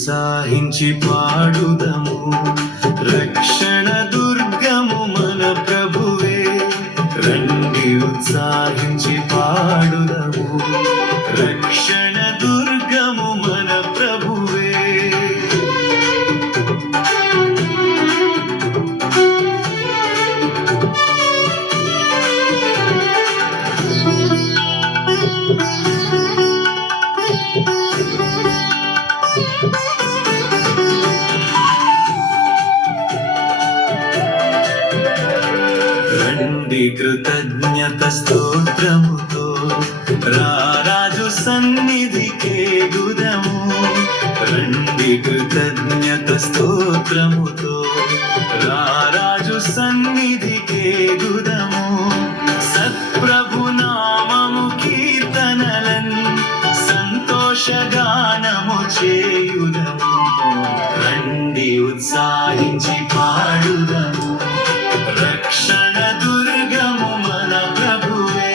ఉత్సాహించి పాడుదము. రక్షణ దుర్గము మన ప్రభువే, రండి ఉత్సాహించి పాడుదము. రక్షణ దుర్గము మన ప్రభువే. రండి కృతజ్ఞత స్తోత్రముతో రారాజు సన్నిధికే గుదము. రండి కృతజ్ఞత స్తోత్రముతో రారాజు సన్నిధికే గుదము. సత్ప్రభు నామము కీర్తనలన్ సంతోషగానము చేయుదము. రండి ఉత్సాహించి పాడుదము. రక్షణ దుర్గము మన ప్రభువే.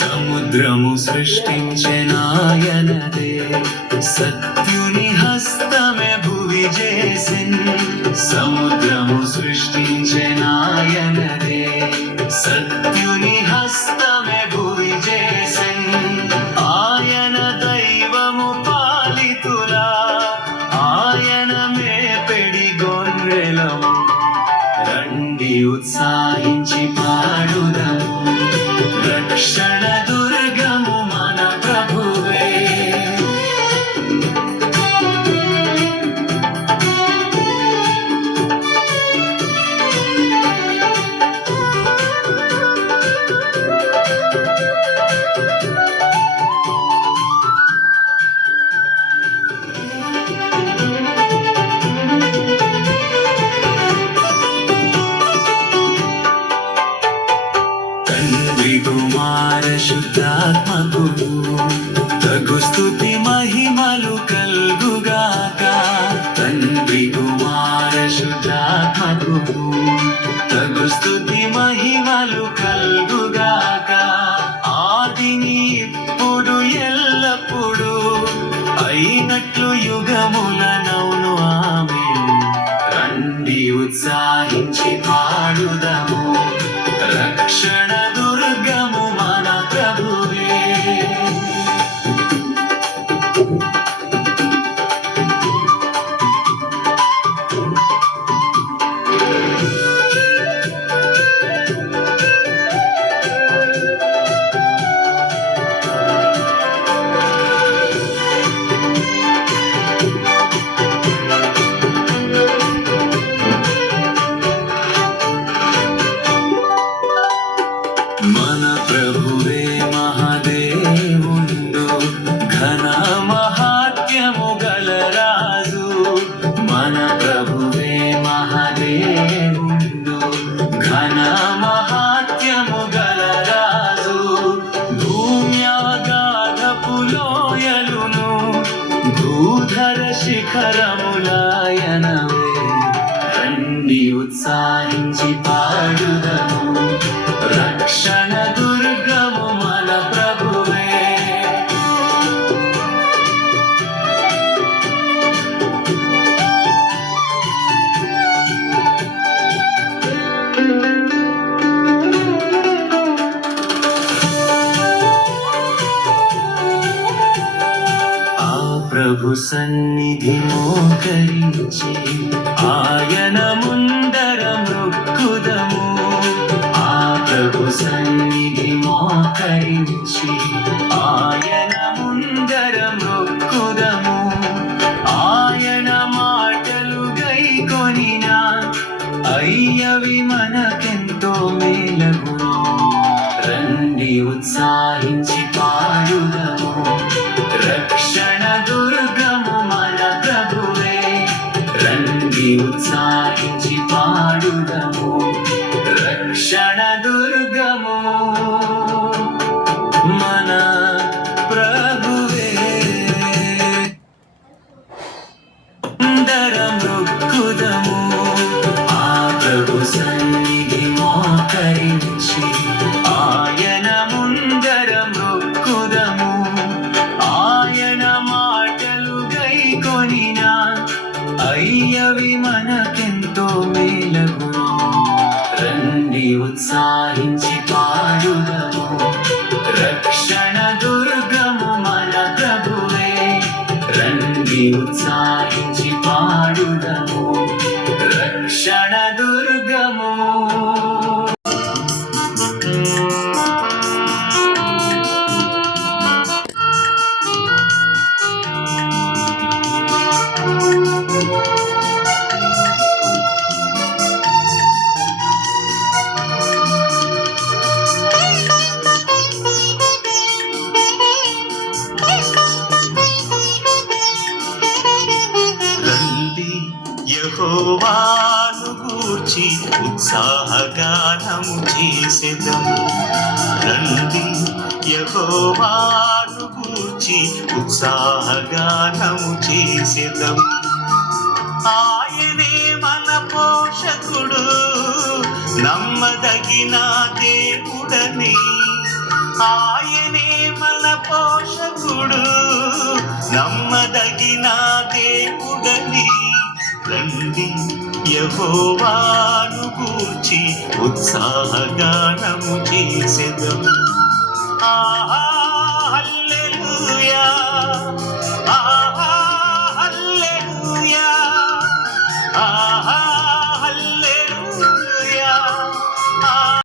సముద్రము సృష్టించెనాయనదే, సత్యుని హస్తమే భువి చేసిన్. సముద్రము సృష్టించెనాయనదే, సత్యుని హస్తమే భువి చేసిన్. ఆయన దైవము పాలితులా, ఆయన మేపెడి గొర్రెలము. రండి ఉత్సాహించి పాడుదము. రక్షణ దుర్గము మన ప్రభువే. తండ్రి కుమార శుద్ధాత్మకు తగు స్తుతి మహిమలు కల్గుగాక. తండ్రి కుమార శుద్ధాత్మకు తగు స్తుతి మహిమలు కల్గుగాక. ఆదిని ఇప్పుడు ఎల్లప్పుడు అయినట్లు యుగములనౌను ఆమేన్. రండి ఉత్సాహించి పాడుదము. రక్షణ దుర్గము మన ప్రభువే. మన ప్రభువే మహాదేవుండు, ఘన మహాత్మ్యము గల రాజు. మన ప్రభువే మహాదేవుండు, ఘన మహాత్మ్యము గల రాజు. భూమ్యాగాధపు లోయలును భూధర శిఖరములాయనవే. రండి ఉత్సాహించి పాడుదము. రక్షణ దుర్గము మన ప్రభువే. ఆ ప్రభు సన్నిధి మోకరించి ఆయన ముందర మృక్కుదము. ప్రభు సన్నిధి మోకరించి ఆయన ముందర మృక్కుదము. ఆయన మాటలు గైకొనిన అయ్యవి మనకెంతో మేలగును. రండి ఉత్సాహించి పాడుదము. రక్షణ దుర్గము మన ప్రభువే. రండి ఉత్సాహించి పాడుదము. మన ప్రభువే అందరం మొక్కుదము ఆ ప్రభు సన్నిధి మోకరించి ఆయన ముందరం మొక్కుదము ఆయన మాటలు గైకొనిన అయ్యవి మనకెంతో మేలగు రండి ఉత్సాహించి పాడుదము రక్షణ దుర్గము మన ప్రభువే రండి ఉత్సాహించి పాడుదము రక్షణ దుర్గము రండి యెహోవాను గూర్చి ఉత్సాహగానము చేసెదము రండి యెహోవాను గూర్చి ఉత్సాహగానము చేసెదము ఆయనే మన పోషకుడు నమ్మదగిన దేవుడని ఆయనే మన పోషకుడు నమ్మదగిన దేవుడని రండి యెహోవాను గూర్చి ఉత్సాహగానము చేసెదము